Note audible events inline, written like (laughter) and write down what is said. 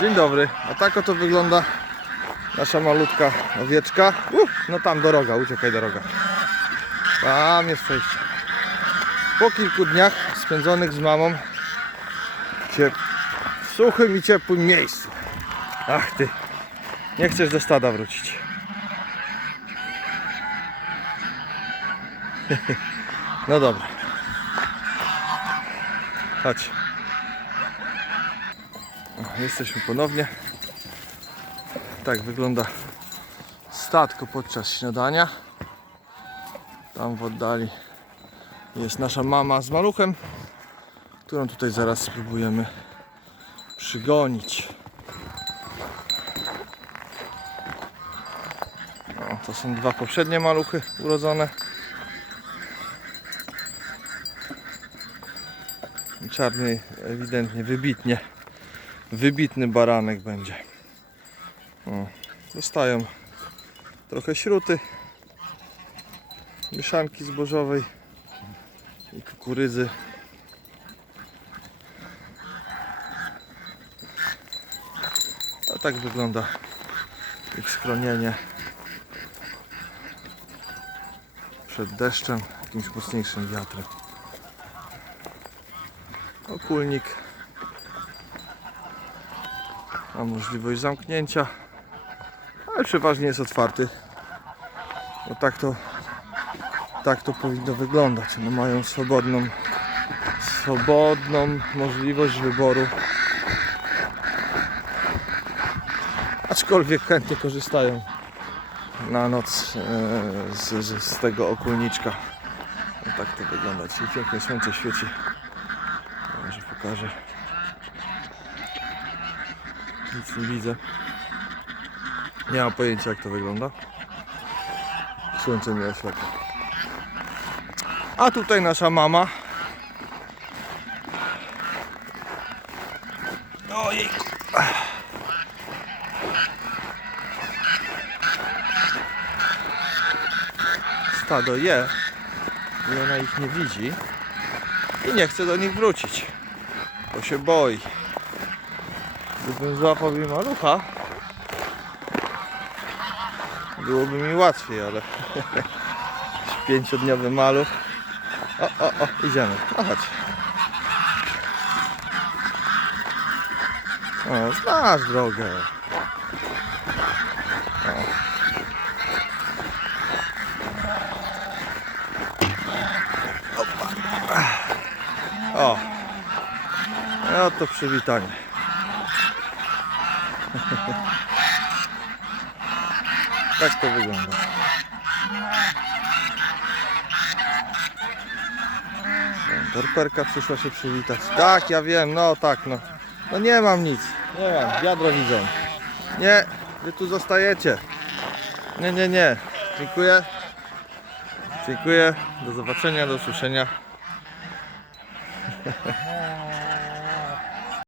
Dzień dobry. A tak oto wygląda nasza malutka owieczka. Uh, no tam doroga, uciekaj doroga. Tam jest przejście. Po kilku dniach spędzonych z mamą w suchym i ciepłym miejscu. Ach ty, nie chcesz do stada wrócić. (laughs) No dobra. Chodź. Jesteśmy ponownie. Tak wygląda statko podczas śniadania. Tam w oddali jest nasza mama z maluchem, którą tutaj zaraz spróbujemy przygonić. To są dwa poprzednie maluchy urodzone. Czarny ewidentnie, wybitnie, wybitny baranek będzie. O, dostają trochę śruty, mieszanki zbożowej i kukurydzy. A tak wygląda ich schronienie przed deszczem, jakimś mocniejszym wiatrem. Okulnik ma możliwość zamknięcia, ale przeważnie jest otwarty. No tak to, tak to powinno wyglądać. One mają swobodną, swobodną możliwość wyboru. Aczkolwiek chętnie korzystają na noc e, z, z, tego okulniczka. No tak to wygląda. Dzisiaj piękne słońce świeci. Może pokażę. Nic nie widzę. Nie mam pojęcia jak to wygląda. Słońce mnie oświetla. A tutaj nasza mama. Ojejku. Stado je i ona ich nie widzi i nie chce do nich wrócić, bo się boi. Gdybym złapał jej malucha, byłoby mi łatwiej, ale (laughs) pięciodniowy maluch. O, o, o, idziemy. No chodź. O, znasz drogę. O! No to przywitanie. Tak to wygląda. Torperka przyszła się przywitać. Tak, ja wiem, no tak, no. No nie mam nic. Nie mam, wiadro widzą. Nie, wy tu zostajecie. Nie, nie, nie. Dziękuję. Dziękuję. Do zobaczenia, do usłyszenia. (laughs)